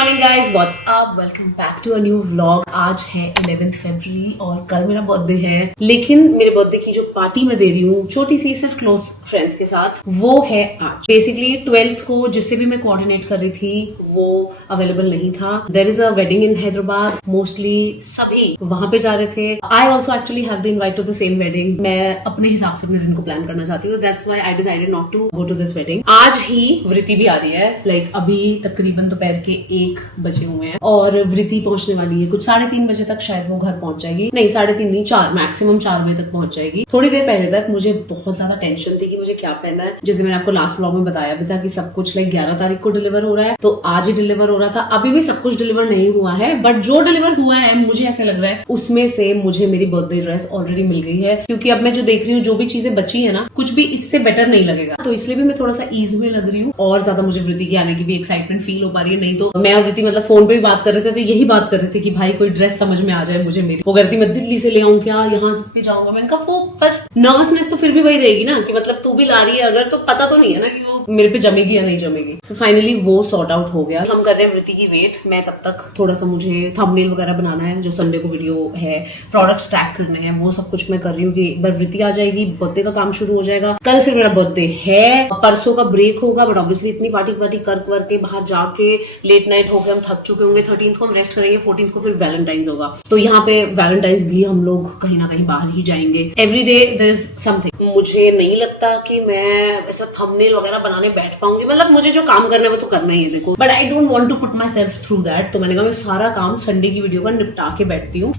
Morning guys, what's up, welcome back to a new vlog. आज है 11 फरवरी और कल मेरा बर्थडे है, लेकिन मेरे बर्थडे की जो पार्टी मैं दे रही हूँ छोटी सी सिर्फ क्लोज फ्रेंड्स के साथ, वो है आज। बेसिकली 12th को जिससे भी मैं कोऑर्डिनेट कर रही थी वो अवेलेबल नहीं था। There is a wedding in Hyderabad, mostly सभी वहां पे जा रहे थे। I also actually have the invite to the same wedding. मैं अपने हिसाब से अपने दिन को प्लान करना चाहती हूँ, that's why I decided not to go to this wedding. आज ही वृति भी आ रही है, लाइक अभी तकरीबन दोपहर के 1 बजे हुए हैं और वृति पहुंचने वाली है कुछ 3:30 बजे तक, शायद वो घर पहुंच जाएगी। नहीं 3:30 नहीं, 4 मैक्सिमम 4 बजे तक पहुंच जाएगी। थोड़ी देर पहले तक मुझे बहुत ज्यादा टेंशन थी कि मुझे क्या पहनना है। जैसे मैंने आपको लास्ट व्लॉग में बताया भी था कि सब कुछ लाइक 11 तारीख को डिलीवर हो रहा है, तो आज ही डिलीवर हो रहा था। अभी भी सब कुछ डिलीवर नहीं हुआ है, बट जो डिलीवर हुआ है मुझे ऐसे लग रहा है उसमें से मुझे मेरी बर्थडे ड्रेस ऑलरेडी मिल गई है, क्योंकि अब मैं जो देख रही हूँ जो भी चीजें बची है ना, कुछ भी इससे बेटर नहीं लगेगा। तो इसलिए भी मैं थोड़ा सा ईज में लग रही हूँ और ज्यादा मुझे वृति के आने की भी एक्साइटमेंट फील हो पा रही है। नहीं तो मैं और वृति मतलब फोन पे भी बात कर रहे थे तो यही बात कर रहे थे कि भाई कोई ड्रेस समझ में आ जाए मुझे मेरी। वो कहती मैं दिल्ली से ले आऊं क्या, यहाँ पे जाऊंगा। मैंने कहा वो पर नर्वसनेस तो फिर भी वही रहेगी ना कि मतलब तू भी ला रही है अगर, तो पता तो नहीं है ना कि वो मेरे पे जमेगी या नहीं जमेगी। सो फाइनली वो सॉर्ट आउट हो गया। हम कर रहे हैं वृति की वेट। मैं तब तक थोड़ा सा मुझे थंबनेल वगैरह बनाना है, जो संडे को वीडियो है, प्रोडक्ट्स टैग करने हैं, वो सब कुछ मैं कर रही हूँ कि एक बार वृति आ जाएगी, बर्थडे का काम शुरू हो जाएगा। कल फिर मेरा बर्थडे है, परसों का ब्रेक होगा, बट ऑब्वियसली इतनी पार्टी कर के बाहर जाके लेट नाइट हो गए, हम थक चुके होंगे। 13th को हम रेस्ट करेंगे, 14th को फिर वैलेंटाइंस होगा, तो यहाँ पे वैलेंटाइंस भी हम लोग कहीं ना कहीं बाहर ही जाएंगे। Every day there is something. मुझे नहीं लगता कि मैं ऐसा थंबनेल वगैरह बनाने बैठ पाऊंगी, मतलब मुझे जो काम करना है वो तो करना ही है देखो, but I don't want to put myself through that. तो मैंने कहा मैं सारा काम संडे की वीडियो का निपटा के बैठती हूँ।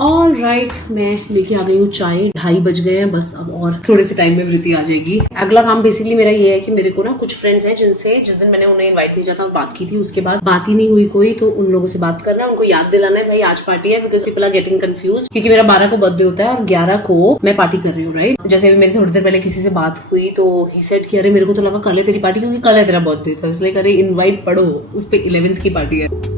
ऑल राइट, मैं लेके आ गई हूँ चाय। 2:30 बज गए हैं बस, अब और थोड़े से टाइम में वृति आ जाएगी। अगला काम बेसिकली मेरा ये है कि मेरे को ना कुछ फ्रेंड्स हैं जिनसे जिस दिन मैंने उन्हें इनवाइट भेजा था और बात की थी, उसके बाद बात ही नहीं हुई कोई, तो उन लोगों से बात करना है, उनको याद दिलाना है भाई आज पार्टी है, because people are getting confuse. क्योंकि मेरा 12 को बर्थडे होता है और 11 को मैं पार्टी कर रही हूँ, राइट। जैसे अभी मेरी थोड़ी देर पहले किसी से बात हुई तो ही सेड कि अरे मेरे को तो लगा कल है तेरी पार्टी, क्योंकि कल है तेरा बर्थडे था, इसलिए अरे इनवाइट पढ़ो, उस पर 11th की पार्टी है।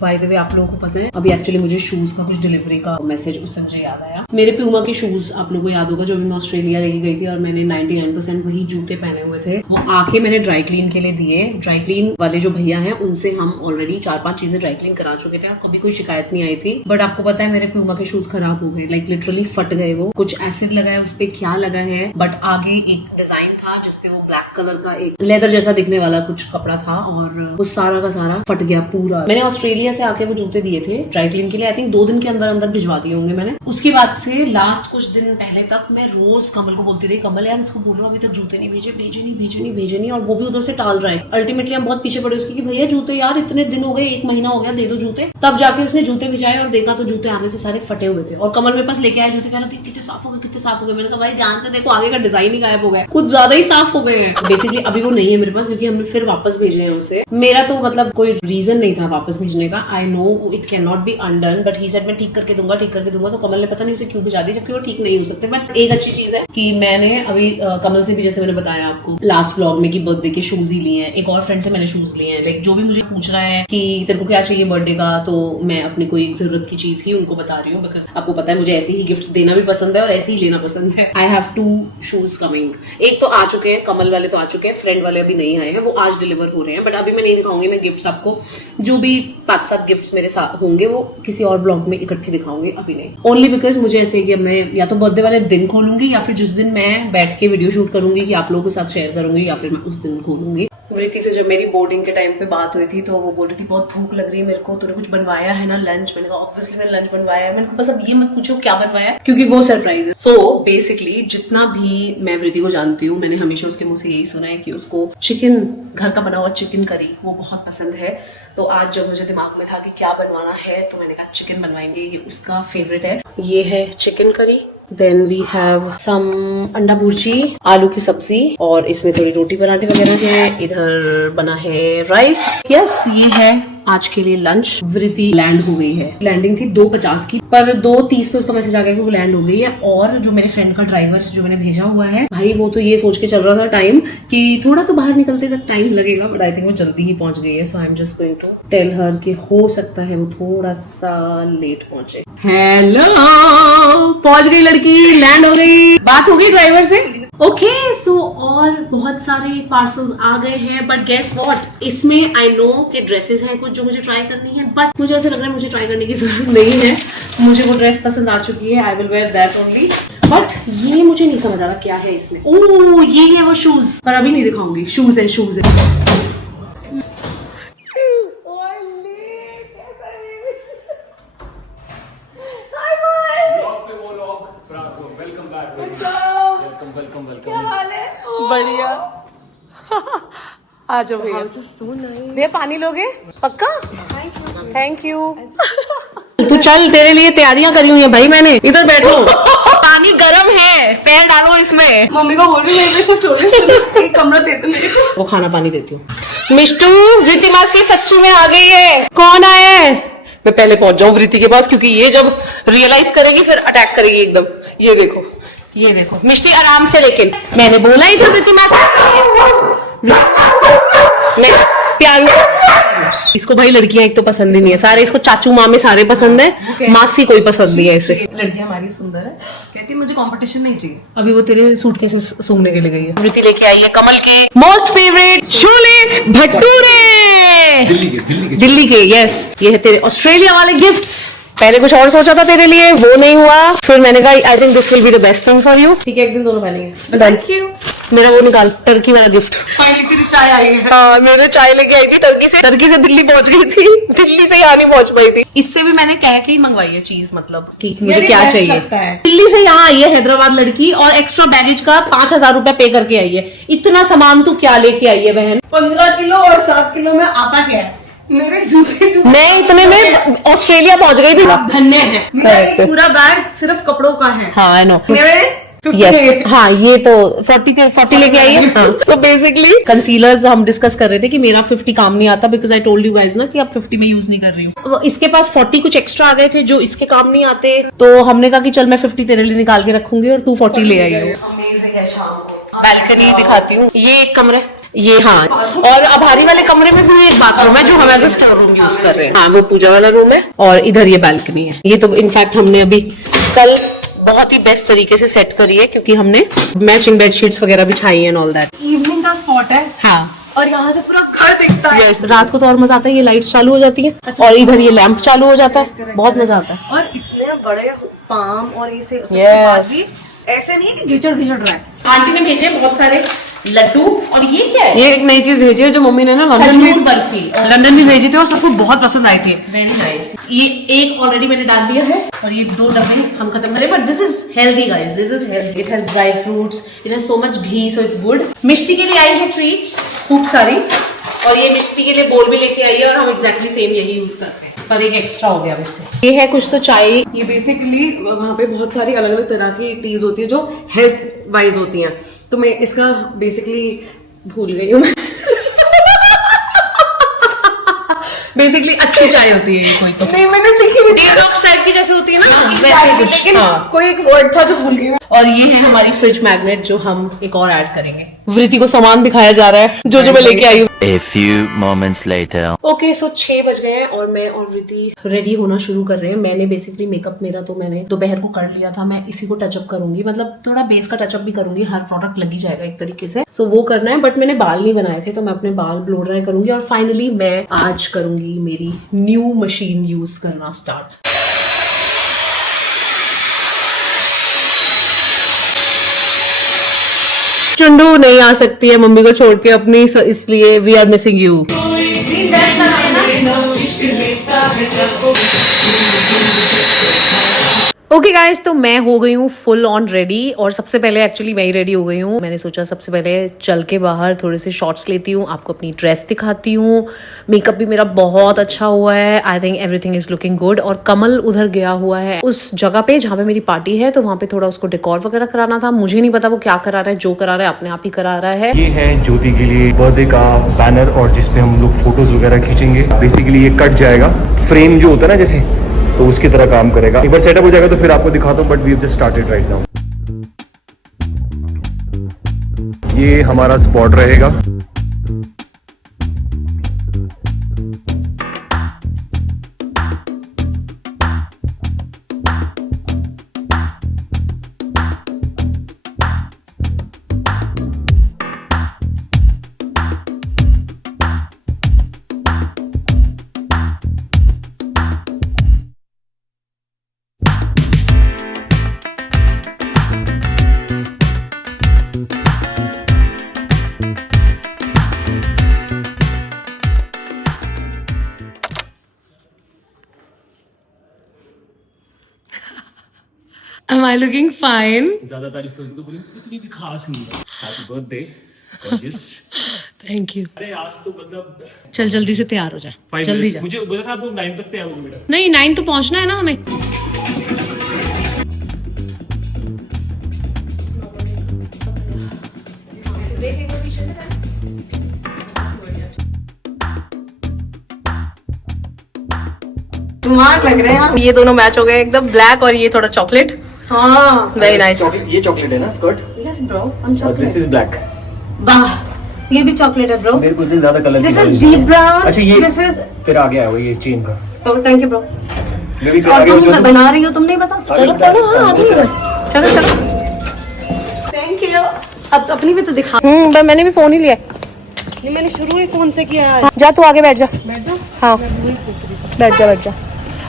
बाय द वे आप लोगों को पता है अभी एक्चुअली मुझे शूज का कुछ डिलीवरी का मैसेज उससे मुझे याद आया। मेरे प्यूमा के शूज आप लोगों को याद होगा, जो भी मैं ऑस्ट्रेलिया लेके गई थी और मैंने 99% वही जूते पहने हुए थे, वो आके मैंने ड्राई क्लीन के लिए दिए। ड्राई क्लीन वाले जो भैया हैं उनसे हम ऑलरेडी 4-5 चीजें ड्राई क्लीन करा चुके थे और कभी कोई शिकायत नहीं आई थी। बट आपको पता है मेरे प्यूमा के शूज खराब हो गए, लाइक लिटरली फट गए। वो कुछ एसिड लगा है, उस पर क्या लगा है, बट आगे एक डिजाइन था जिसपे वो ब्लैक कलर का एक लेदर जैसा दिखने वाला कुछ कपड़ा था और वो सारा का सारा फट गया पूरा। मैंने ऑस्ट्रेलिया से आके वो जूते दिए थे ड्राई क्लीन के लिए, आई थिंक 2 दिन के अंदर अंदर भिजवा दिए होंगे मैंने। उसके बाद से लास्ट कुछ दिन पहले तक मैं रोज कमल को बोलती रही, कमल यार उसको बोलो अभी तक जूते नहीं भेजे नहीं, और वो भी उधर से टाल रहा है। अल्टीमेटली हम बहुत पीछे पड़े उसकी कि भैया जूते यार इतने दिन हो गए, 1 महीना हो गया, दे दो जूते। तब जाके उसने जूते भिजाए और देखा तो जूते आगे से सारे फटे हुए थे और कमल मेरे पास लेके आए जूते, कह रहे थे कितने साफ हो गए। मैंने कहा भाई जान से देखो आगे का डिजाइन ही गायब हो गया, कुछ ज्यादा ही साफ हो गए हैं। बेसिकली अभी वो नहीं है मेरे पास क्योंकि हमने फिर वापस भेजे हैं उसे। मेरा तो मतलब कोई रीजन नहीं था वापस भेजने का, I know it can not be undone, but he said मैं ठीक करके दूंगा। तो कमल ने पता नहीं उसे क्यों भिजा दी जबकि वो ठीक नहीं हो सकते। बट एक अच्छी चीज है कि मैंने अभी कमल से भी, जैसे मैंने बताया आपको लास्ट व्लॉग में, कि बर्थडे के शूज ही लिए हैं। एक और फ्रेंड से मैंने शूज लिए हैं, लाइक जो भी मुझे पूछ रहा है कि तेरे को क्या चाहिए बर्थडे का, तो मैं अपनी कोई एक जरूरत की चीज ही उनको बता रही हूँ, बिकॉज आपको पता है मुझे ऐसे ही गिफ्ट देना भी पसंद है और ऐसे ही लेना पसंद है। I have 2 shoes coming. एक तो आ चुके हैं, कमल वाले तो आ चुके हैं, फ्रेंड वाले अभी नहीं आए हैं, वो आज डिलीवर हो रहे हैं। बट अभी मैं नहीं दिखाऊंगी मैं गिफ्ट आपको, जो भी 5-7 गिफ्ट मेरे साथ होंगे वो किसी और ब्लॉग में इकट्ठे दिखाऊंगी, अभी नहीं। ओनली बिकॉज मुझे ऐसे कि अब मैं या तो बर्थडे वाले दिन खोलूंगी या फिर जिस दिन मैं बैठ के वीडियो शूट करूंगी कि आप लोगों के साथ शेयर करूंगी, या फिर मैं उस दिन खोलूंगी। वृति से जब मेरी बोर्डिंग के टाइम पे बात हुई थी तो वो बोल रही थी बहुत भूख लग रही है मेरे को, तूने कुछ बनवाया है ना लंच। मैंने कहा ऑब्वियसली मैंने लंच बनवाया है। मैंने कहा बस अब ये मत पूछो क्या बनवाया, क्योंकि वो सरप्राइज है। सो बेसिकली जितना भी मैं वृति को जानती हूँ, मैंने हमेशा उसके मुंह से यही सुना है कि उसको चिकन, घर का बना हुआ चिकन करी वो बहुत पसंद है। तो आज जब मुझे दिमाग में था कि क्या बनवाना है तो मैंने कहा चिकन बनवाएंगे, ये उसका फेवरेट है। ये है chicken curry, then we have some अंडा भुर्जी, आलू की सब्जी और इसमें थोड़ी रोटी पराठे वगैरह है। इधर बना है राइस। यस, ये है आज के लिए लंच। वृति लैंड हो गई है, लैंडिंग थी 2:50 की, पर 2:30 पे उसका मैसेज आ गया कि वो लैंड हो गई है। और जो मेरे फ्रेंड का ड्राइवर जो मैंने भेजा हुआ है भाई, वो तो ये सोच के चल रहा था टाइम कि थोड़ा तो बाहर निकलते तक टाइम लगेगा, बट आई थिंक वो जल्दी ही पहुंच गई है। So I am just going to tell her कि हो सकता है वो थोड़ा सा लेट पहुंचे। हेलो पहुंच गई लड़की, लैंड हो गई, बात हो गई ड्राइवर से। ओके सो और बहुत सारे पार्सल्स आ गए हैं, बट गेस व्हाट, इसमें आई नो कि ड्रेसेस हैं कुछ जो मुझे ट्राई करनी है, बट मुझे ऐसा लग रहा है मुझे ट्राई करने की जरूरत नहीं है। मुझे वो ड्रेस पसंद आ चुकी है, I will where that only. But ये मुझे नहीं समझ आ रहा क्या है इसमें। ओह ये है वो शूज, पर अभी नहीं दिखाऊंगी। शूज है, शूज है। बढ़िया आ जाओ भैया। भैया पानी लोगे पक्का? Thank you. तू चल, तेरे लिए तैयारियां करी हुई है भाई मैंने, इधर बैठो। पानी गर्म है, पैर डालो इसमें। मम्मी को बोल रही है शिफ्ट हो रही है, एक कमरा दे दो मेरे को। वो खाना पानी देती हूँ। मिष्टू, वृति मासी सच्ची में आ गई है। कौन आए? मैं पहले पहुंच जाऊं वृति के पास, क्योंकि ये जब रियलाइज करेगी फिर अटैक करेगी एकदम। ये देखो, ये देखो मिष्टी आराम से, लेकिन मैंने बोला ही था वृति मासी मैं प्यारू। इसको भाई लड़कियां एक तो पसंद ही नहीं है, सारे इसको चाचू मामे सारे पसंद है, मासी कोई पसंद नहीं है इसे। लड़की हमारी सुंदर है, कहती है मुझे कंपटीशन नहीं चाहिए। अभी वो तेरे सूटकेस सूंघने के लिए गई है। वृति लेके आई है कमल के मोस्ट फेवरेट छोले भटूरे, दिल्ली के। यस, ये है तेरे ऑस्ट्रेलिया वाले गिफ्ट्स। पहले कुछ और सोचा था तेरे लिए, वो नहीं हुआ। फिर मैंने कहा I think this will be the best thing for you. ठीक है, एक दिन दोनों पहनेंगे। Thank you. मेरा वो निकाल, टर्की वाला गिफ्ट। फाइनली तेरी चाय आई है। हाँ, मेरे चाय लेके आई थी टर्की से। टर्की से दिल्ली पहुंच गई थी, दिल्ली से यहाँ नहीं पहुंच पाई थी। इससे भी मैंने कह के ही मंगवाई है चीज, मतलब ठीक मुझे क्या चाहिए। दिल्ली से यहाँ आई है हैदराबाद लड़की, और एक्स्ट्रा बैगेज का 5,000 रुपया पे करके आई है। इतना सामान तू क्या लेके आई है बहन? 15 किलो और 7 किलो में आता क्या है? मेरे जूते मैं इतने में ऑस्ट्रेलिया पहुंच गई थी। आप धन्य हैं। मेरा एक पूरा बैग सिर्फ कपड़ों का है। हाँ आई नो। मेरे यस, हाँ ये तो 40 लेके आई है। सो बेसिकली कंसीलर्स हम डिस्कस कर रहे थे कि मेरा 50 काम नहीं आता, because I told you guys ना कि अब 50 में यूज नहीं कर रही हूँ। इसके पास 40 कुछ एक्स्ट्रा आ गए थे जो इसके काम नहीं आते, तो हमने कहा कि चल मैं 50 तेरे लिए निकाल के रखूंगी और तू 40 ले आई हो। अमेजिंग है। शाम को बैल्कनी दिखाती हूँ। ये एक कमरा, ये हाँ, और अभारी वाले कमरे में भी एक बाथरूम है जो हम as a store room use कर रहे हैं। हाँ, वो पूजा वाला रूम है, और इधर ये बैल्कनी है। ये तो इनफैक्ट हमने अभी कल बहुत ही बेस्ट तरीके से सेट करी है, क्योंकि हमने मैचिंग बेडशीट्स वगैरह बिछाई है एंड ऑल दैट। इवनिंग का स्पॉट है। हाँ, और यहाँ से पूरा घर दिखता है। yes, रात को तो और मजा आता है, ये लाइट्स चालू हो जाती है। अच्छा, और इधर ये लैंप चालू हो जाता है, बहुत मजा आता है। और इतने बड़े पाम और इसे Yes. ऐसे नहीं कि घिचड़ रहा है। आंटी ने भेजे बहुत सारे लड्डू, और ये क्या है? ये एक नई चीज भेजी है जो मम्मी ने ना खजूर बर्फी लंदन में भेजी थी, और सबको बहुत पसंद आई थी। Very nice. ये एक ऑलरेडी मैंने डाल दिया है, और ये 2 डब्बे हम खत्म करें, but this is healthy guys, this is healthy. It has dry fruits, it has so much ghee, so it's good. Mishti के लिए आई है ट्रीट्स खूब सारी, और ये मिष्टी के लिए बोल भी लेके आई है, और हम एग्जैक्टली सेम यही यूज करते हैं, पर एक एक्स्ट्रा हो गया इससे। ये है कुछ तो चाय। ये बेसिकली वहाँ पे बहुत सारी अलग अलग तरह की टीज होती है जो हेल्थ वाइज होती हैं, तो मैं इसका बेसिकली भूल गई हूँ। बेसिकली अच्छी चाय होती है ये, कोई तो नहीं मैंने लिखी हुई थी। डिटॉक्स टाइप की जैसे होती है ना, वैसे कुछ। लेकिन हाँ। कोई एक वर्ड था जो भूल गई मैं। और ये है हमारी फ्रिज मैग्नेट जो हम एक और ऐड करेंगे। वृति को सामान दिखाया जा रहा है जो मैं लेके आई हूँ। A few moments later. Okay so 6 बज गए हैं, और मैं और वृति रेडी होना शुरू कर रहे हैं। मैंने बेसिकली मेकअप मेरा तो मैंने दोपहर को कर लिया था, मैं इसी को टचअप करूंगी, मतलब थोड़ा बेस का टचअप भी करूंगी, हर प्रोडक्ट लगी जाएगा एक तरीके से। सो वो करना है, बट मैंने बाल नहीं बनाए थे, तो मैं अपने बाल ब्लो ड्राई करूंगी, और फाइनली मैं आज करूंगी मेरी न्यू मशीन यूज करना स्टार्ट। चुंडू नहीं आ सकती है मम्मी को छोड़ के अपनी, इसलिए we are missing you. Okay guys, तो मैं हो गई हूँ फुल ऑन रेडी, और सबसे पहले एक्चुअली मैं ही रेडी हो गई हूँ। मैंने सोचा सबसे पहले चल के बाहर थोड़े से शॉट्स लेती हूँ, आपको अपनी ड्रेस दिखाती हूँ। मेकअप भी मेरा बहुत अच्छा हुआ है, I think everything is looking good. और कमल उधर गया हुआ है उस जगह पे जहाँ पे मेरी पार्टी है, तो वहाँ पे थोड़ा उसको डेकोर वगैरह कराना था। मुझे नहीं पता वो क्या करा रहा है, जो करा रहा है अपने आप ही करा रहा है। ये है ज्योति के लिए बर्थडे का बैनर, और जिसपे हम लोग फोटोज वगैरह खींचेंगे। बेसिकली ये कट जाएगा, फ्रेम जो होता है ना जैसे, तो उसकी तरह काम करेगा। एक बार सेटअप हो जाएगा तो फिर आपको दिखाता हूँ, but we have just started right now. ये हमारा स्पॉट रहेगा। Am I looking fine? ज्यादा तारीफ करूँ तो बोले इतनी भी खास नहीं है. Happy birthday gorgeous. Thank you. अरे आज तो मतलब चल जल्दी से तैयार हो जा. 5 जल्दी minutes. जा. मुझे बोला था आप लोग 9 तक तैयार हो बेटा. नहीं 9 तो पहुंचना है ना हमें. स्मार्ट लग रहे हैं. ये दोनों मैच हो गए एकदम, ब्लैक और ये थोड़ा चॉकलेट. हाँ. Very nice. ये चॉकलेट है ना skirt. Yes bro, I'm chocolate. This is black. वाह, ये भी चॉकलेट है ब्रो. मेरे को इतने ज्यादा colour. This is deep brown. अच्छा ये This is. फिर आ गया है वो ये चेन का. Oh, thank you bro. मैं भी और आगे तुम बना रही हो, तुम नहीं बता सकते. चलो, चलो, हाँ, आगे चलो चलो. Thank you. अब अपनी भी तो दिखा. मैंने भी फोन ही लिया. ये मैंने शुरू ही फोन से किया है. जा तू आगे बैठ जा. बैठ जाओ. हाँ बैठ जा.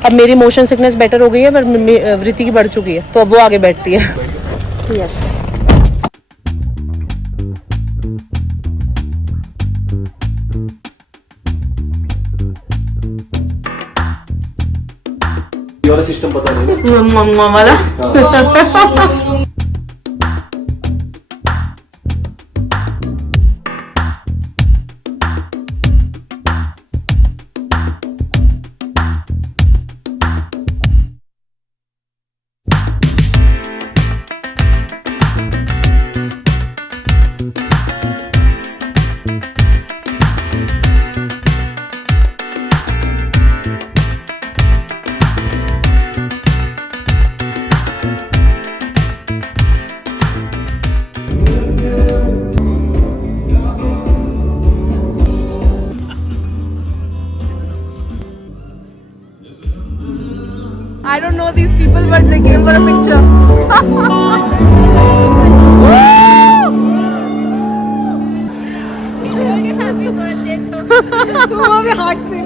अब मेरी मोशन सिकनेस बेटर हो गई है, पर वृत्ति की बढ़ चुकी है, तो अब वो आगे बैठती है. यस. ये वाला सिस्टम पता नहीं. वाला. I don't know these people, but they came for a picture. Happy birthday to वो भी हार्ट से.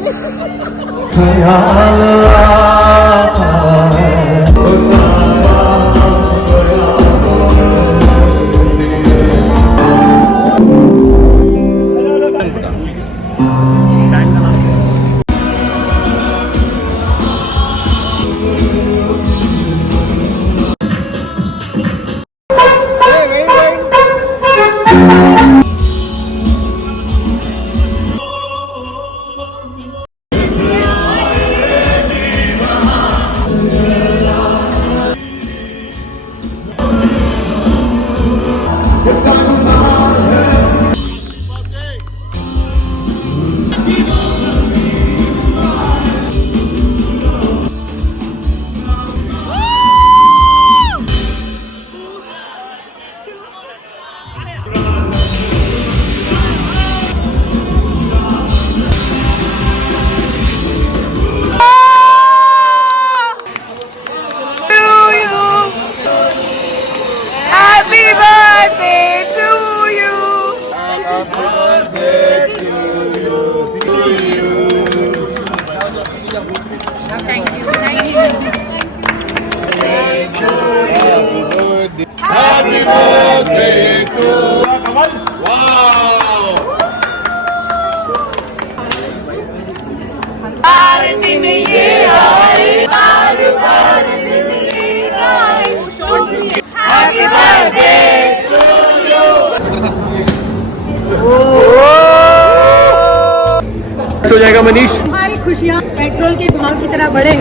हो जाएगा मनीष. तुम्हारी खुशियाँ पेट्रोल के भाव की तरह बढ़े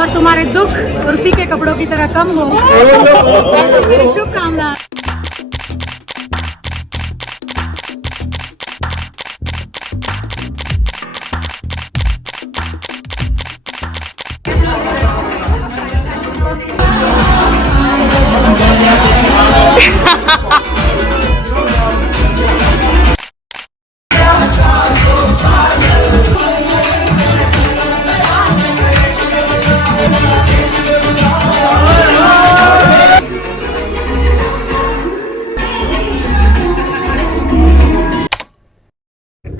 और तुम्हारे दुख उर्फी के कपड़ों की तरह कम हो. ऐसी मेरी शुभकामनाएं.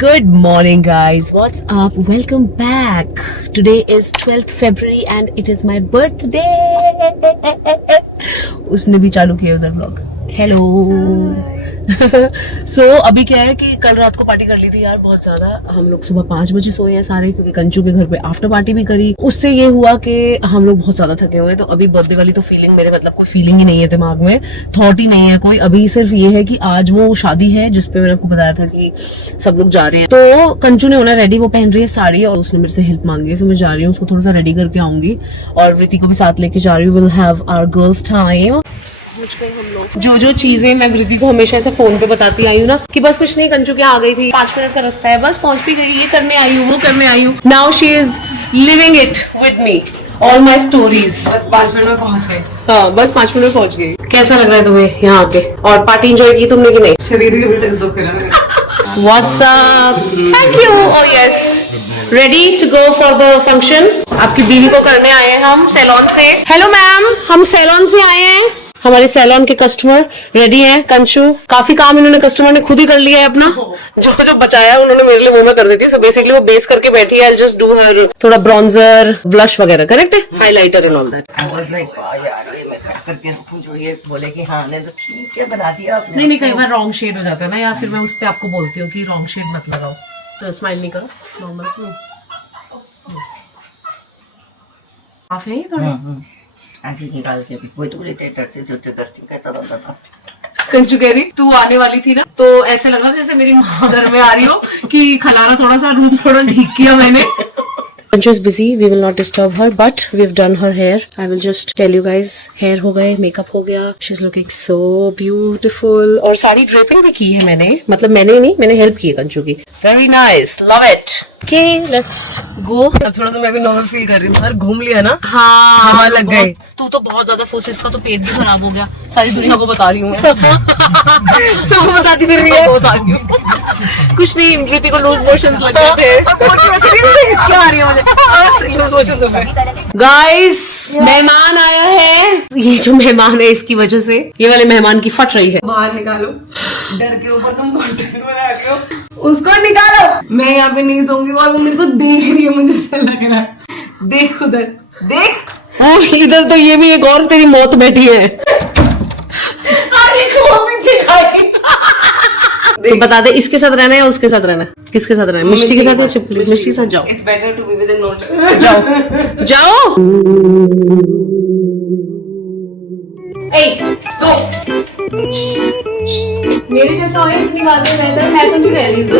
Good morning guys, what's up? Welcome back. Today is 12th February and it is my birthday. उसने भी चालू किया उधर vlog. हेलो। सो अभी क्या है कि कल रात को पार्टी कर ली थी यार बहुत ज्यादा। हम लोग सुबह 5 बजे सोए हैं सारे, क्योंकि कंचू के घर पे आफ्टर पार्टी भी करी। उससे ये हुआ कि हम लोग बहुत ज्यादा थके हुए हैं। तो अभी बर्थडे वाली तो फीलिंग मेरे मतलब कोई फीलिंग ही नहीं है दिमाग में, थॉट ही नहीं है कोई। अभी सिर्फ ये है कि आज वो शादी है जिसपे मैंने आपको बताया था कि सब लोग जा रहे हैं। तो कंचू ने होना रेडी, वो पहन रही है साड़ी और उसने मेरे से हेल्प मांगी है। तो मैं जा रही हूँ उसको थोड़ा सा रेडी करके आऊंगी और वृति को भी साथ लेके जा रही हूँ। Will have our girls time. हम लोग जो चीजें मैं वृद्धि को हमेशा ऐसे फोन पे बताती आई हूँ ना कि बस कुछ नहीं, कंचू के आ गई थी, 5 मिनट का रास्ता है, बस पहुंच भी गई, ये करने आई हूँ वो करने आई हूँ। Now she is living it with me, all my stories. बस 5 मिनट में पहुंच गए। हाँ बस 5 मिनट में पहुंच गई। कैसा लग रहा है तुम्हें यहाँ आके? और पार्टी एंजॉय की तुमने कि नहीं? शरीर ही अभी तक दुख रहा है। What's up? Thank you. Oh yes. Ready to go for the function? आपकी बीवी को करने आए हैं हम सैलून से। हेलो मैम, हम सैलून से आए हैं। हमारे सैलून के कस्टमर रेडी हैं। कंचू, काफी काम इन्होंने कस्टमर ने खुद ही कर लिया है अपना। जो बचाया है उन्होंने मेरे लिए मुंह में कर देती है। सो बेसिकली वो बेस करके बैठी है। I'll just do her थोड़ा ब्रॉन्जर, ब्लश वगैरह, करेक्ट है, highlighter and all that. I was like, वाह यार ये मैं कर करके रखूं, जो ये बोले कि हाँ ने तो ठीक है बना दिया आपने। नहीं, कई बार रॉन्ग शेड हो जाता है ना यार, फिर मैं उस पे आपको बोलती हूँ कि रॉन्ग शेड मत लगाओ। तो स्माइल नहीं करो, नॉर्मल। आप है थोड़ा ऐसे ही निकाल के वही तो बोले थिएटर से जो डस्टिंग कैसा रहता था। कंचू कह रही तू आने वाली थी ना, तो ऐसे लग रहा जैसे मेरी माँ घर में आ रही हो कि खलाना थोड़ा सा रूम थोड़ा ठीक किया मैंने। Kanchu is busy. We will not disturb her, but we've done her hair. I will just tell you guys, hair हो गए, makeup हो गया. She's looking so beautiful. और साड़ी ड्रेपिंग भी की है मैंने, मतलब मैंने नहीं, मैंने हेल्प की है कंचू की. Very nice, love it. Okay, let's go. थोड़ा सा मैं भी नॉर्मल फील कर रही हूँ, बाहर घूम लिया ना। हाँ, हवा लग गई। तू तो बहुत ज्यादा फूस, इसका तो पेट भी खराब हो गया। सारी दुनिया को बता रही हूँ मैं। सबको बताती फिर भी है। बता रही हूँ कुछ नहीं, वृत्ति को लूज मोशंस लग गए थे। गाइस, मेहमान आया है। ये जो मेहमान है इसकी वजह से ये वाले मेहमान की फट रही है। बाहर निकालो, डर के ऊपर तुम कंटेंट बना रही हो, उसको निकालो। मैं यहाँ पे नहीं सोऊंगी और वो मेरे को देख रही है, मुझे ऐसा लग रहा है। देख उधर, देख। और इधर तो ये भी एक और तेरी मौत बैठी है। तो बता दे, इसके साथ रहना है या उसके साथ रहना है? किसके साथ रहना है? मिष्टी के साथ या छिपकली? मिष्टी के साथ जाओ। It's better to be with an older. जाओ जाओ। मेरे जैसा हो इतनी बातें बेहतर, मैं तो नहीं रह रही इसमें।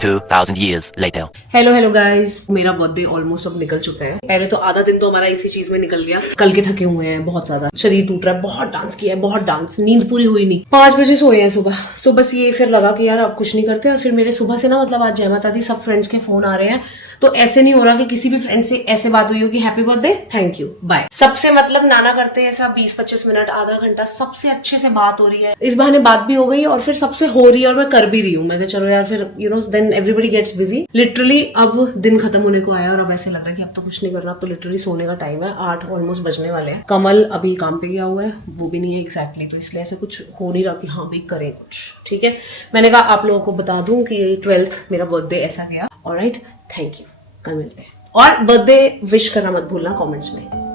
2,000 years later. हेलो गाइस, मेरा बर्थडे ऑलमोस्ट अब निकल चुका है। पहले तो आधा दिन तो हमारा इसी चीज में निकल गया। कल के थके हुए हैं बहुत ज्यादा, शरीर टूट रहा है, बहुत डांस किया है, बहुत डांस, नींद पूरी हुई नहीं। 5 बजे सोए हैं सुबह। सो बस ये फिर लगा कि यार अब कुछ नहीं करते। और फिर मेरे सुबह से ना, मतलब आज जय माता दी, सब फ्रेंड्स के फोन आ रहे हैं। तो ऐसे नहीं हो रहा कि किसी भी फ्रेंड से ऐसे बात हुई हो कि happy birthday, thank you, bye. सबसे मतलब नाना करते हैं ऐसा 20-25 मिनट, आधा घंटा, सबसे अच्छे से बात हो रही है। इस बहाने बात भी हो गई और फिर सबसे हो रही है और मैं कर भी रही हूँ। मैं चलो यार, फिर you know then everybody gets busy. Literally अब दिन खत्म होने को आया और अब ऐसे लग रहा है कि अब तो कुछ नहीं करना, अब तो लिटरली सोने का टाइम है। 8 ऑलमोस्ट बजने वाले हैं। कमल अभी काम पे गया हुआ है, वो भी नहीं है एग्जैक्टली, तो इसलिए ऐसे कुछ हो नहीं रहा कि हाँ भाई करें कुछ। ठीक है, मैंने कहा आप लोगों को बता दूं कि 12th मेरा बर्थडे ऐसा गया। ऑलराइट, थैंक यू, कल मिलते हैं। और बर्थडे विश करना मत भूलना कमेंट्स में।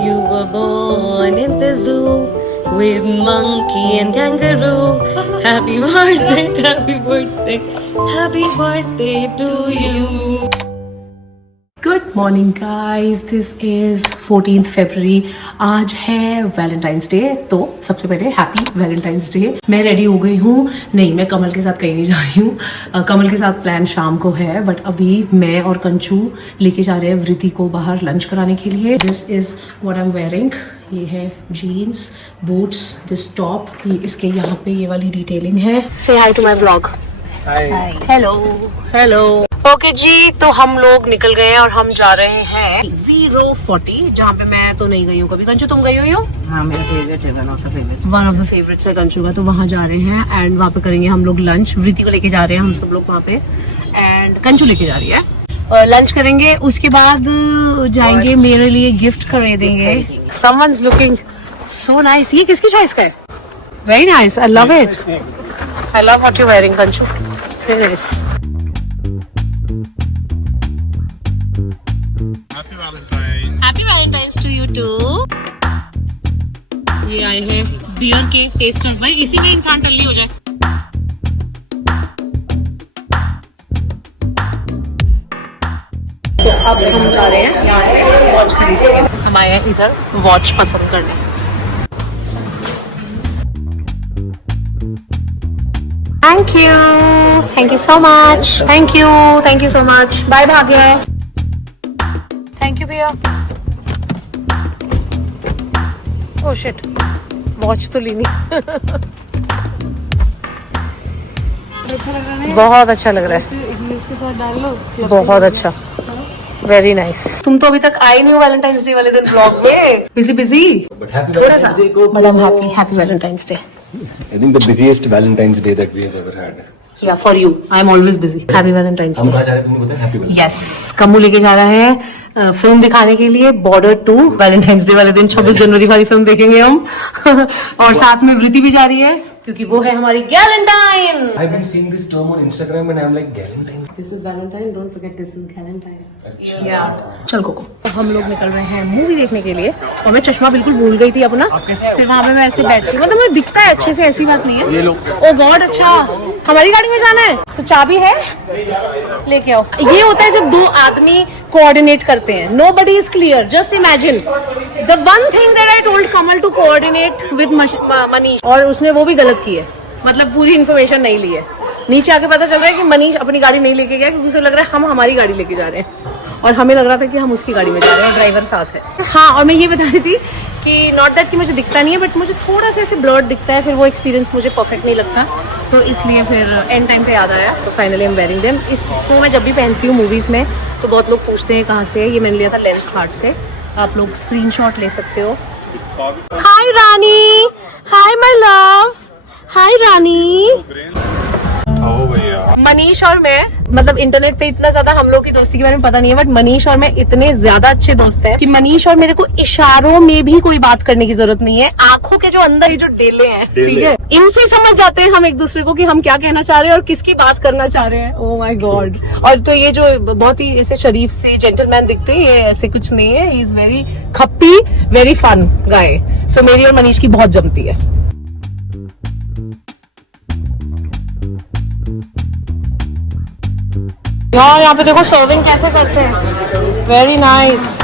You were born in the zoo with monkey and kangaroo. Happy birthday, happy birthday, happy birthday to you. Good morning guys, this is 14th February। आज है वैलेंटाइंस डे, तो सबसे पहले हैप्पी वैलेंटाइंस डे। मैं ready हो गई हूँ। नहीं, मैं कमल के साथ कहीं नहीं जा रही हूँ। कमल के साथ प्लान शाम को है, बट अभी मैं और कंचू लेके जा रहे हैं वृद्धि को बाहर लंच कराने के लिए। This is what I am wearing. ये है जीन्स, बूट्स, दिस टॉप, ये इसके यहाँ पे ये वाली डिटेलिंग है। Say hi to my blog. Hello hello. Okay जी, तो हम लोग निकल गए हैं और हम जा रहे हैं 040, जहाँ पे मैं तो नहीं गई हूँ कभी। कंचू, तुम गई हुई हो? हाँ, मेरा फेवरेट है, वन ऑफ द फेवरेट्स है कंचू का। तो वहाँ जा रहे हैं एंड वहाँ पे करेंगे हम लोग लंच। वृत्ति को लेके जा रहे हैं हम सब लोग वहाँ पे, एंड कंचू लेके जा रही है। लंच करेंगे, उसके बाद जाएंगे, मेरे लिए गिफ्ट खरीदेंगे। Someone's looking so nice. ये किसकी चॉइस का है? Very nice, I love it. I love what you wearing Kanchu. Yes, happy Valentine's to you too. ये आए हैं बियर के टेस्टर्स। भाई इसी में इंसान टल्ली हो जाए। तो अब हम जा रहे हैं यहाँ से वॉच खरीदेंगे। हम आए हैं इधर वॉच पसंद करने। Thank you so much, thank you so much. Bye Bhagya. Thank you भैया। ओह शिट, वॉच तो लेनी। बहुत अच्छा लग रहा है, बहुत अच्छा, वेरी नाइस। तुम तो अभी तक आए नहीं हो वैलेंटाइंस डे वाले दिन ब्लॉग में। बिजी थोड़ा सा, madam happy Valentine's day. I think the busiest Valentine's Day that we have ever had. या for you, I am always busy. Happy Valentine's हम डे। कहाँ जा रहे हैं तुमने बताया? Happy Valentine's. यस, कम्मू लेके जा रहा है फिल्म दिखाने के लिए, बॉर्डर 2। वैलेंटाइंस डे वाले दिन 26 जनवरी वाली फिल्म देखेंगे हम। और साथ में वृति भी जा रही है क्योंकि वो है हमारी गैलेंटाइन। I've been seeing this term on Instagram and I'm like Galentine. This is Valentine, don't forget this is Galentine. या चल कोको, हम लोग निकल रहे हैं मूवी देखने के लिए। और मैं चश्मा बिल्कुल भूल गई थी अपना, फिर वहां पे मैं ऐसे बैठती हूँ, मतलब मुझे दिखता है अच्छे से, ऐसी बात नहीं है। ओ गॉड, अच्छा हमारी गाड़ी में जाना है तो चाबी है, लेके आओ। ये होता है जब दो आदमी कोऑर्डिनेट करते हैं। Nobody is clear, just imagine the one thing that I told Kamal to coordinate with Manish, और उसने वो भी गलत की है, मतलब पूरी इन्फॉर्मेशन नहीं ली है। नीचे आके पता चल रहा है कि मनीष अपनी गाड़ी नहीं लेके गया क्योंकि उसे लग रहा है हम हमारी गाड़ी लेके जा रहे हैं, और हमें लग रहा था कि हम उसकी गाड़ी में जा रहे हैं, ड्राइवर साथ है। हाँ, और मैं ये बता रही थी कि नॉट दैट कि मुझे दिखता नहीं है, बट मुझे थोड़ा सा ऐसे ब्लर्ड दिखता है, फिर वो एक्सपीरियंस मुझे परफेक्ट नहीं लगता, तो इसलिए फिर एंड टाइम पे याद आया, तो finally I am wearing them. इसको मैं जब भी पहनती हूँ मूवीज में तो बहुत लोग पूछते हैं कहाँ से है। ये मैंने लिया था लेंस कार्ट से, आप लोग स्क्रीनशॉट ले सकते हो। हाय रानी, हाय माय लव, हाय रानी। मनीष और मैं, मतलब इंटरनेट पे इतना ज्यादा हम लोग की दोस्ती के बारे में पता नहीं है, बट मनीष और मैं इतने ज्यादा अच्छे दोस्त हैं कि मनीष और मेरे को इशारों में भी कोई बात करने की जरूरत नहीं है। आंखों के जो अंदर ये जो डेले हैं, ठीक है, इनसे समझ जाते हैं हम एक दूसरे को कि हम क्या कहना चाह रहे हैं और किसकी बात करना चाह रहे हैं। Oh my God. और तो ये जो बहुत ही ऐसे शरीफ से जेंटलमैन दिखते हैं, ये ऐसे कुछ नहीं है। He is very happy, very fun guy. So मेरी और मनीष की बहुत जमती है। यार यहाँ पे देखो सर्विंग कैसे करते हैं, वेरी नाइस।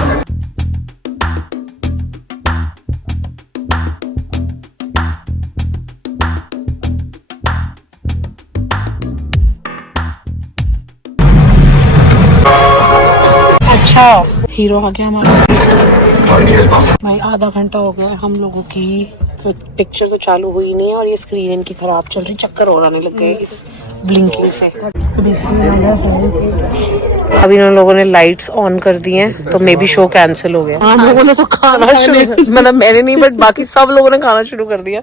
अच्छा, हीरो आ गया हमारा। भाई आधा घंटा हो गया हम लोगों की पिक्चर तो चालू हुई नहीं है, और ये स्क्रीन इनकी खराब चल रही, चक्कर और आने लग गए इस ब्लिंकिंग से। अभी उन लोगों ने लाइट्स ऑन कर दी हैं, तो मे बी शो कैंसिल हो गया। हम लोगों ने तो खाना शुरू, मतलब मैंने नहीं, बट बाकी सब लोगों ने खाना शुरू कर दिया।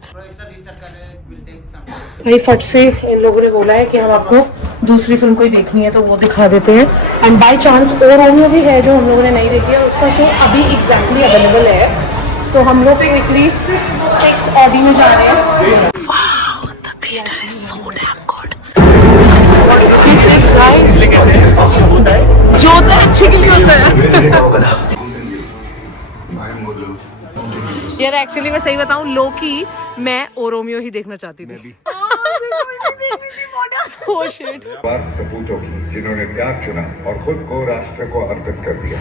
भाई फट से इन लोगों ने बोला है कि हम आपको दूसरी फिल्म कोई देखनी है तो वो दिखा देते हैं। एंड बाय चांस और रोमियो भी है जो हम लोगों ने नहीं देखी है, उसका शो अभी एग्जैक्टली अवेलेबल है, तो हम लोग क्विकली 6 ऑडी में जा रहे हैं। Wow, the theatre is so damn good. This guys, जो होता है अच्छे के लिए होता है। यार एक्चुअली मैं सही बताऊं, लोकी मैं और रोमियो ही देखना चाहती थी। Oh shit. सपूतों की जिन्होंने त्याग चुना और खुद को राष्ट्र को अर्पित कर दिया।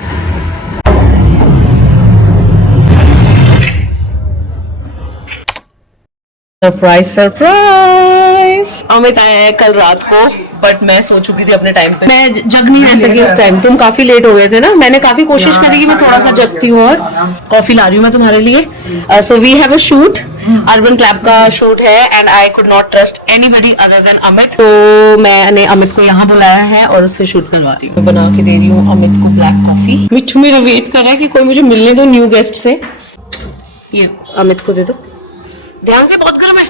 सरप्राइज सरप्राइज, अमित आया है कल रात को, बट मैं सो चुकी थी अपने टाइम पे, मैं जग नहीं रह सकी उस टाइम। तुम काफी लेट हो गए थे ना, मैंने काफी कोशिश करी कि मैं थोड़ा सा जगती हूँ, और कॉफी ला रही हूँ मैं तुम्हारे लिए। So we have a shoot, urban clap का शूट है, and I could not trust anybody other than Amit, तो मैंने अमित को यहाँ बुलाया है और उससे शूट करवा रही हूँ। बना के दे रही हूँ अमित को ब्लैक कॉफी। मिठू मेरा वेट कर रहा है कि कोई मुझे मिलने दो न्यू गेस्ट से। ये अमित को दे दो, ध्यान से, बहुत गर्म है,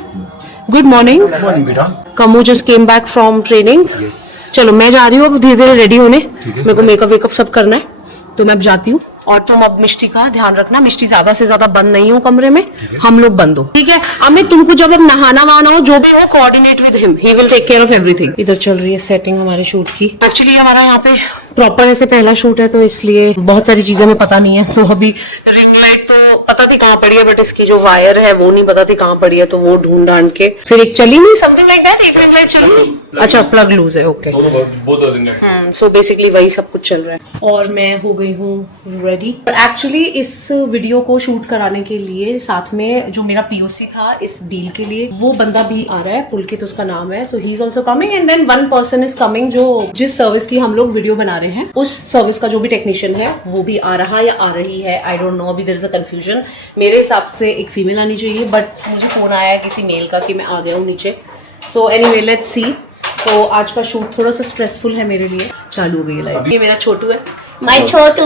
गुड मॉर्निंग। बेटा। Kamu just came back from training. चलो मैं जा रही हूँ अब धीरे धीरे रेडी होने, मेरे को मेकअप वेकअप सब करना है, तो मैं अब जाती हूँ। और तुम अब मिष्टी का ध्यान रखना, मिष्टी ज्यादा से ज्यादा बंद नहीं हो कमरे में, हम लोग बंद हो, ठीक है। अमित तुमको जब अब नहाना वहाना हो, जो भी हो, coordinate with him, he will take care of everything. इधर चल रही है सेटिंग हमारे शूट की। एक्चुअली हमारा यहाँ पे प्रॉपर ऐसे पहला शूट है, तो इसलिए बहुत सारी चीजें हमें पता नहीं है। तो अभी रिंग लाइट तो पता थी कहाँ पड़ी है, बट इसकी जो वायर है वो नहीं पता थी कहाँ पड़ी है, तो वो ढूंढ ढांड के फिर एक चली नहीं, समथिंग लाइक दैट, एक रिंग लाइट चली। अच्छा, प्लग लूज है, ओके। सो बेसिकली वही सब कुछ चल रहा है और मैं हो गई हूँ रेडी। एक्चुअली इस वीडियो को शूट कराने के लिए साथ में जो मेरा पीओसी था इस डील के लिए, वो बंदा भी आ रहा है, पुलकित उसका नाम है। So he is also coming and then one person is coming, जो जिस सर्विस की हम लोग वीडियो बना रहे हैं उस सर्विस का जो भी टेक्नीशियन है वो भी आ रहा या आ रही है, आई डोंट नो, अभी देयर इज अ कंफ्यूजन। मेरे हिसाब से एक फीमेल आनी चाहिए, बट मुझे फोन आया है किसी मेल का कि मैं आ गया हूँ नीचे। So anyway let's see. तो आज का शूट थोड़ा सा स्ट्रेसफुल है मेरे लिए। चालू हो गई है लाइट। ये मेरा छोटू है, माय छोटू।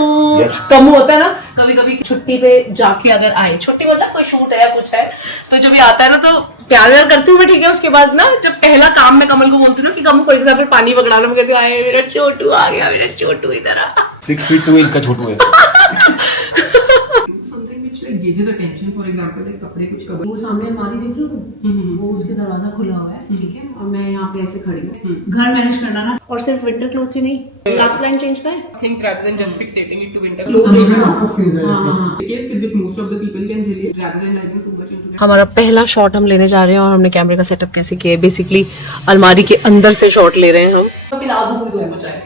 कम होता है ना, कभी कभी छुट्टी पे जाके अगर आए, छुट्टी मतलब कोई शूट है या कुछ है, तो जब भी आता है ना तो प्यार व्यार करती हूँ मैं, ठीक है। उसके बाद ना जब पहला काम मैं कमल को बोलती हूँ ना कि कमल फॉर एग्जाम्पल पानी पकड़ाना, मैं कहती हूँ आए मेरा छोटू आ गया, मेरा छोटू इधर आ। 6 feet 2 inch का छोटू है। gauges attention, for example, like कपड़े कुछ कवर। वो सामने अलमारी देख रहे हो, वो उसके दरवाजा खुला हुआ है, ठीक है, और मैं यहाँ पे ऐसे खड़ी हूँ। घर मैनेज करना ना, और सिर्फ विंटर क्लोथ्स ही नहीं, लास्ट लाइन चेंज का है। Things rather than just fixating it to winter clothes. Yes, with most of the people can relate rather than diving too much into that. हमारा पहला शॉट हम लेने जा रहे हैं और हमने कैमरे का सेटअप कैसे किया है, बेसिकली अलमारी के अंदर से शॉट ले रहे हैं हम। पिला दो कोई दो चाय।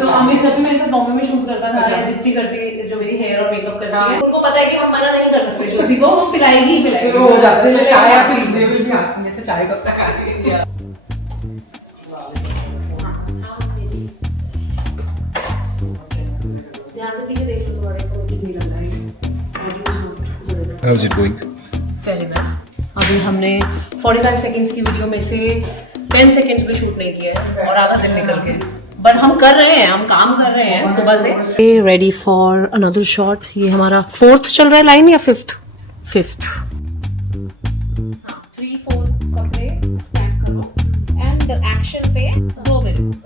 तो अमित जब भी मेरे साथ बॉम्बे में शूट करता था, या दीप्ति करती जो मेरी हेयर और मेकअप करती है, उनको पता है कि हम मना नहीं कर सकते ज्योति को, वो पिलाएगी ही पिलाएगी। हो जाते हैं चाय आप पी दे भी आती है, चाय कब तक आ जाएगी। ध्यान से पीछे देख लो तुम्हारे को कितनी लग रहा है। How's it going? पहले मैं अभी हमने 45 सेकंड्स की वीडियो में से 10 सेकंड्स भी शूट नहीं किया है और आधा दिन निकल गया, बट हम कर रहे हैं, हम काम कर रहे हैं सुबह से। Ready for another shot. ये हमारा 4th चल रहा है लाइन या 5th? 5th। 3-4 कपड़े स्नैप करो एंड एक्शन पे 2 मिनट।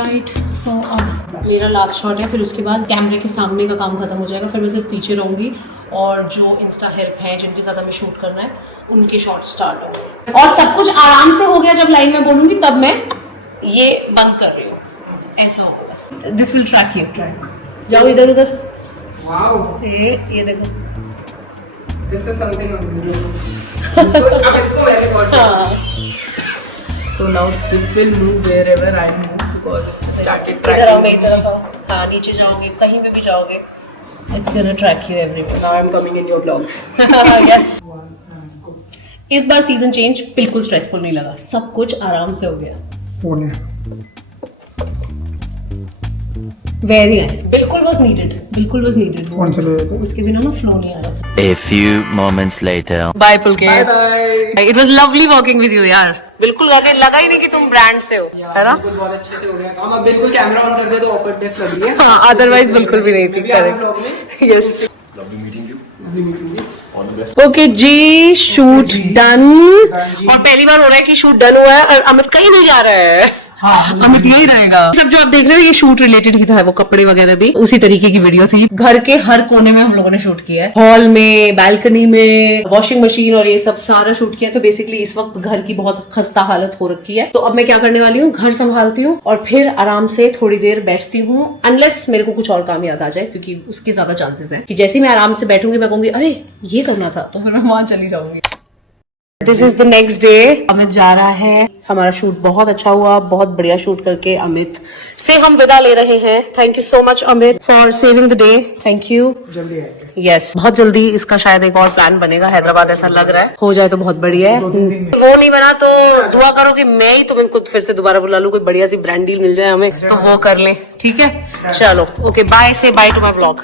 राइट, सो अब मेरा लास्ट शॉट है, फिर उसके बाद कैमरे के सामने का काम खत्म हो जाएगा, फिर मैं सिर्फ पीछे रहूंगी और जो इंस्टा हेल्प हैं जिनके साथ हमें शूट करना है उनके शॉट स्टार्ट होंगे। और सब कुछ आराम से हो गया, जब लाइन में बोलूंगी तब मैं ये बंद कर रही हूँ, ऐसा होगा बस। दिस विल ट्रैक यू, जाओ इधर उधर। वाओ, ये देखो, this is something अब इसको very important. So now this will move wherever I move because it started इधर आओ, tracking. मेरी तरफ आओ। हाँ, नीचे जाओगे, कहीं पे भी जाओगे, it's gonna track you everywhere. Now I'm coming in your vlogs. Yes. इस बार सीजन चेंज बिल्कुल स्ट्रेसफुल नहीं लगा, सब कुछ आराम से हो गया। वेरी नाइस, बिल्कुल वाज नीडेड, बिल्कुल वाज नीडेड। फोन चले जाते, उसके बिना ना फ्लो नहीं आ रहा। A few moments later. Bye Pulkit. Bye bye. It was lovely working with you यार, बिल्कुल लगा ही नहीं कि तुम ब्रांड से हो, है ना? बिल्कुल बहुत अच्छे से हो गया काम। अब बिल्कुल कैमरा ऑन कर दे तो awkwardness लग रही है। हाँ, अदरवाइज बिल्कुल भी नहीं थी। Maybe I'm vlog में। Correct, yes. ओके जी, शूट डन। और पहली बार हो रहा है कि शूट डन हुआ है और अमित कहीं नहीं जा रहा है। हाँ, अमित यही रहेगा। सब जो आप देख रहे हो ये शूट रिलेटेड ही था, वो कपड़े वगैरह भी उसी तरीके की वीडियो थी। घर के हर कोने में हम लोगों ने शूट किया है, हॉल में, बालकनी में, वॉशिंग मशीन और ये सब सारा शूट किया। तो बेसिकली इस वक्त घर की बहुत खस्ता हालत हो रखी है। तो अब मैं क्या करने वाली हूँ, घर संभालती हूँ और फिर आराम से थोड़ी देर बैठती हूँ, अनलेस मेरे को कुछ और काम याद आ जाए, क्योंकि उसके ज्यादा चांसेस है कि जैसे ही मैं आराम से बैठूंगी मैं कहूंगी अरे ये करना था, तो फिर मैं वहां चली जाऊंगी। This is the next day. Amit जा रहा है। हमारा शूट बहुत अच्छा हुआ, बहुत बढ़िया शूट करके अमित से हम विदा ले रहे हैं। Thank you so much Amit for saving the day. Thank you. जल्दी आएगा। यस, बहुत जल्दी इसका शायद एक और प्लान बनेगा हैदराबाद, ऐसा लग रहा है। हो जाए तो बहुत बढ़िया है। वो नहीं बना तो दुआ करो कि मैं ही तुम्हें खुद फिर से दोबारा बुला लूं, कोई बढ़िया सी ब्रांड डील मिल जाए हमें तो वो कर ले, ठीक है? चलो, ओके, बाय, से बाय टू माई व्लॉग।